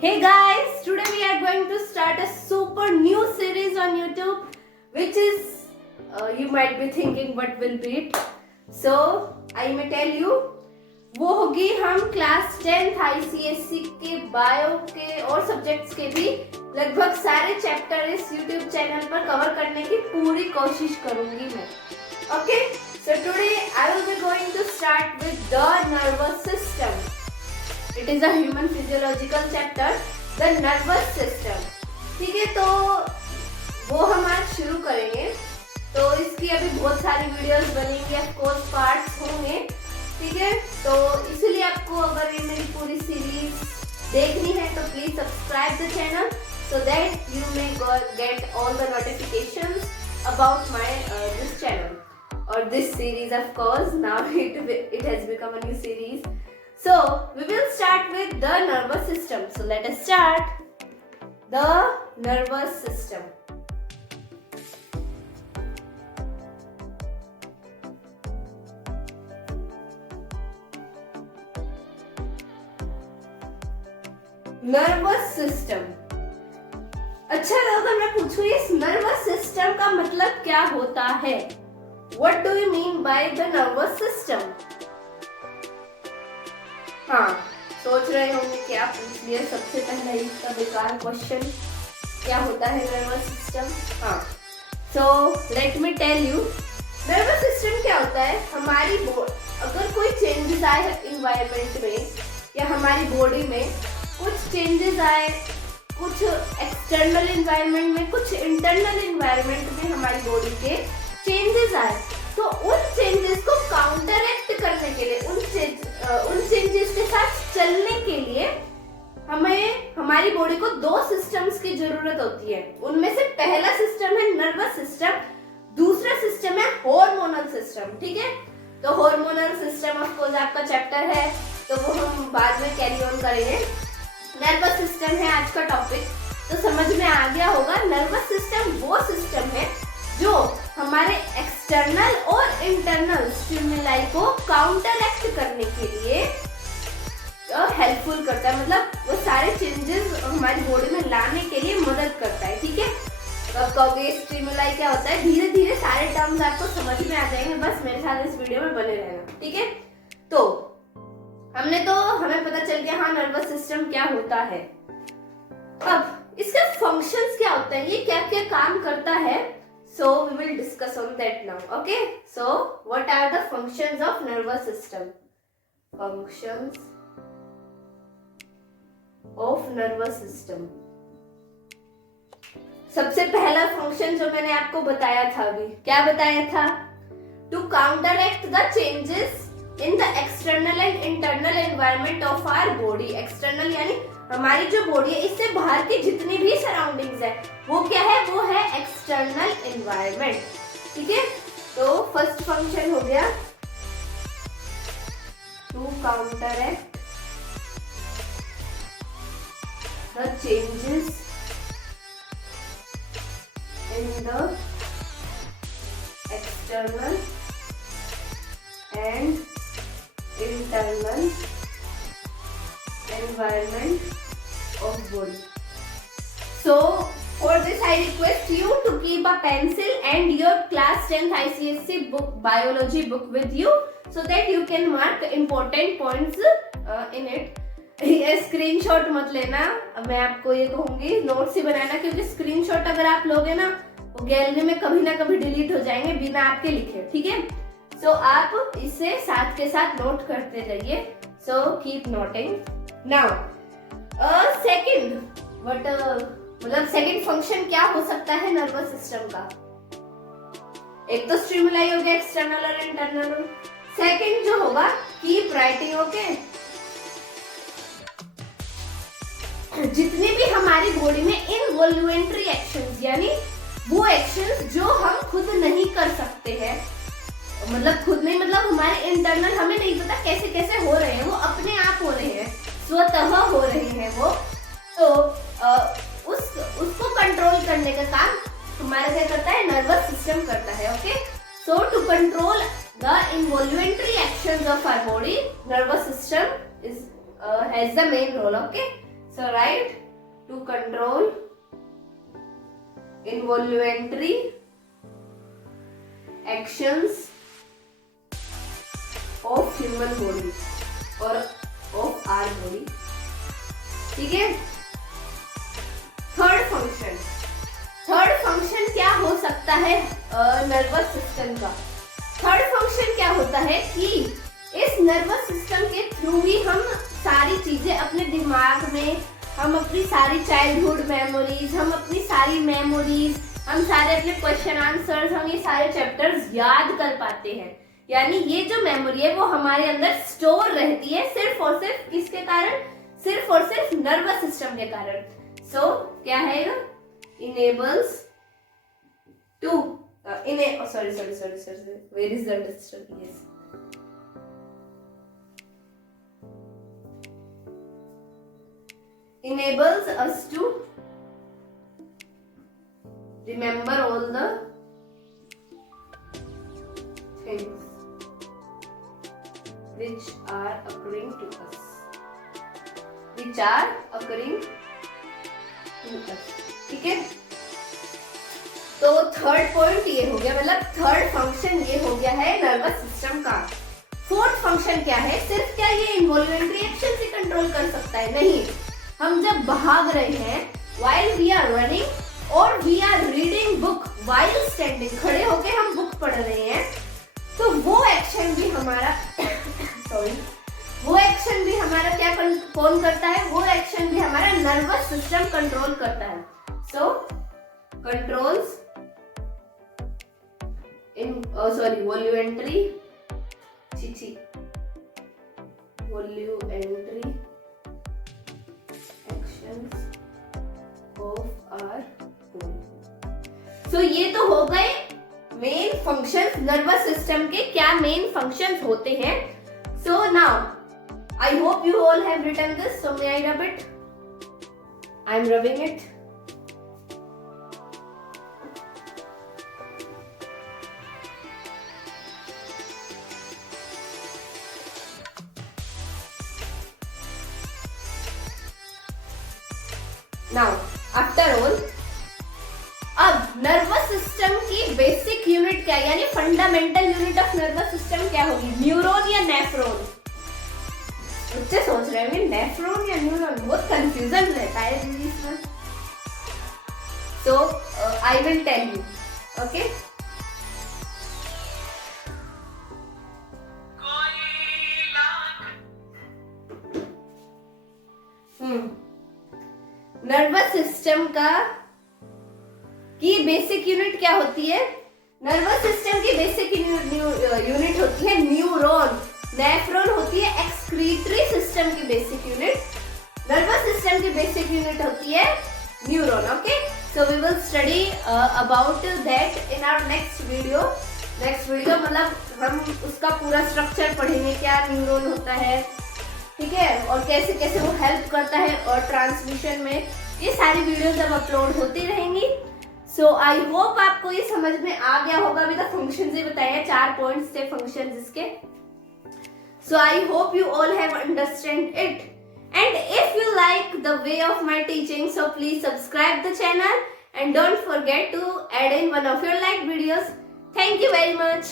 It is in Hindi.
Hey guys, today we are going to start a super new series on YouTube, which is you might be thinking what will be it. So I may tell you, वो होगी हम क्लास 10th ICSE के बायो के और सब्जेक्ट्स के भी लगभग सारे चैप्टर इस YouTube चैनल पर कवर करने की पूरी कोशिश करूंगी मैं. Okay, so today I will be going to start with the nervous system. It is a human physiological chapter, the nervous system. ठीक है, तो वो हम आज शुरू करेंगे. तो इसकी अभी बहुत सारी वीडियोस बनेंगी, ऑफ कोर्स पार्ट्स होंगे. ठीक है, तो इसलिए आपको अगर ये मेरी पूरी सीरीज देखनी है तो please subscribe the channel so that you may get all the notifications about my this channel or this series. Of course, now it has become a new series. So we will start with the nervous system. So let us start. The nervous system. Nervous system. अच्छा, अगर मैं पूछूं इस नर्वस सिस्टम का मतलब क्या होता है? What do you mean by the nervous system? हाँ, सोच रहे होंगे क्या पूछ लिया सबसे पहला इसका बेकार क्वेश्चन, क्या होता है नर्वस सिस्टम? हाँ, so let me tell you. Nervous system क्या होता है? हमारी अगर कोई चेंजेस आए इन्वायरमेंट में या हमारी बॉडी में कुछ चेंजेस आए, कुछ एक्सटर्नल इन्वायरमेंट में, कुछ इंटरनल इन्वायरमेंट में हमारी बॉडी के चेंजेस आए, तो उन चेंजेस को काउंटरएक्ट करने के लिए, उन चेंजेस के साथ चलने के लिए हमें हमारी बॉडी को दो सिस्टम्स की जरूरत होती है. उनमें से पहला सिस्टम है नर्वस सिस्टम, दूसरा सिस्टम है हार्मोनल सिस्टम. ठीक है, तो हार्मोनल सिस्टम ऑफ कोर्स आपका चैप्टर है, तो वो हम बाद में कैरी ऑन करेंगे. नर्वस सिस्टम है आज का टॉपिक, तो समझ में आ गया होगा. नर्वस सिस्टम वो सिस्टम है जो हमारे एक्सटर्नल और इंटरनल स्टिमुलाई को काउंटरएक्ट करने के लिए हेल्पफुल करता है. मतलब वो सारे चेंजेस हमारी बॉडी में लाने के लिए मदद करता है. ठीक है, तो आप कहोगे स्टिमुलाई क्या होता है? धीरे धीरे सारे टर्म्स आपको समझ में आ जाएंगे, बस मेरे साथ इस वीडियो में बने रहना. ठीक है, तो हमें पता चल गया हाँ नर्वस सिस्टम क्या होता है. अब इसके फंक्शंस क्या होते हैं, ये क्या क्या काम करता है? So we will discuss on that now. Okay, so what are the functions of nervous system? Functions of nervous system. सबसे पहला फंक्शन जो मैंने आपको बताया था, अभी क्या बताया था? To counteract the changes in the external and internal environment of our body. External यानी हमारी जो बॉडी है, इससे बाहर की जितनी भी सराउंडिंग्स है, वो क्या है? वो है एक्सटर्नल एनवायरनमेंट. ठीक है, तो फर्स्ट फंक्शन हो गया to counteract the changes in the external and internal environment of body. So for this I request you to keep a pencil and your class 10th ICSE book, biology book with you so that you can mark important points in it. ये स्क्रीनशॉट मत लेना, मैं आपको ये कहूंगी नोट्स ही बनाना, क्योंकि स्क्रीनशॉट अगर आप लोगे ना वो गैलरी में कभी ना कभी डिलीट हो जाएंगे बिना आपके लिखे. ठीक है, सो आप इसे साथ के साथ नोट करते जाइए. So keep noting. Now, मतलब सेकंड फंक्शन क्या हो सकता है नर्वस सिस्टम का? एक तो स्टिमुलाई हो गया एक्सटर्नल और इंटरनल. सेकंड जो होगा कीप राइटिंग. ओके, जितने भी हमारी बॉडी में इनवॉल्युंटरी एक्शंस, यानी वो एक्शंस जो हम खुद नहीं कर सकते हैं, मतलब खुद नहीं, मतलब हमारे इंटरनल हमें नहीं पता कैसे कैसे हो रहे हैं, वो अपने आप हो रहे हैं, स्वतः हो रहे हैं वो, तो उसको कंट्रोल करने का काम हमारा क्या करता है? नर्वस सिस्टम करता है. Okay, so to control the involuntary actions of our body, nervous system has the main role. Okay, So write to control involuntary actions of human body or of our body. ठीक है. थर्ड फंक्शन क्या हो सकता है नर्वस सिस्टम का? थर्ड फंक्शन क्या होता है कि इस नर्वस सिस्टम के थ्रू ही हम सारी चीजें अपने दिमाग में, हम अपनी सारी चाइल्डहुड मेमोरीज, हम अपनी सारी मेमोरीज, हम सारे अपने क्वेश्चन आंसर्स, हम ये सारे चैप्टर्स याद कर पाते हैं. यानी ये जो मेमोरी है वो हमारे अंदर स्टोर रहती है सिर्फ और सिर्फ किसके कारण? सिर्फ और सिर्फ नर्वस सिस्टम के कारण. सो क्या है ये? enables to sorry where is the disturbance? Yes, enables us to remember all the things which are occurring to us. ठीक है. तो थर्ड पॉइंट ये हो गया, मतलब थर्ड फंक्शन ये हो गया है नर्वस सिस्टम का. फोर्थ फंक्शन क्या है? सिर्फ क्या ये इन्वॉल्वेंट्री एक्शन से कंट्रोल कर सकता है? नहीं. हम जब भाग रहे हैं, while we are running और we are reading book while standing, खड़े होके हम बुक पढ़ रहे हैं, तो वो एक्शन भी हमारा वो एक्शन भी हमारा क्या कौन करता है? वो एक्शन भी हमारा नर्वस सिस्टम कंट्रोल करता है. सो controls voluntary actions of our body. So ये तो हो गए मेन फंक्शंस. नर्वस सिस्टम के क्या मेन फंक्शंस होते हैं? So now I hope you all have written this. So may I rub it? I am rubbing it. Now after all, अब नर्वस सिस्टम की बेसिक यूनिट क्या, यानी fundamental unit of nervous system क्या होगी? न्यूरॉन या नेफ्रॉन? बच्चे सोच रहे हैं नेफ्रॉन या न्यूरॉन, बहुत कंफ्यूजन रहता है इसमें. So I will tell you. Okay. Nervous system की बेसिक यूनिट क्या होती है? नर्वस सिस्टम की बेसिक यूनिट होती है न्यूरॉन. नेफ्रॉन होती है एक्सक्रीटरी सिस्टम की बेसिक यूनिट. नर्वस सिस्टम की बेसिक यूनिट होती है neuron. Okay. So we will study about that in our next video. मतलब हम उसका पूरा स्ट्रक्चर पढ़ेंगे, क्या न्यूरॉन होता है, ठीक है, और कैसे कैसे वो हेल्प करता है और ट्रांसमिशन में. ये सारी वीडियोस अब अपलोड होती रहेंगी. सो आई होप आपको ये समझ में आ गया होगा. अभी तक फंक्शंस ही बताए हैं, 4 पॉइंट्स थे फंक्शंस इसके. So I hope you all have understand it. And if you like the way of my teaching, so please subscribe the channel and don't forget to add in one of your liked videos. Thank you very much.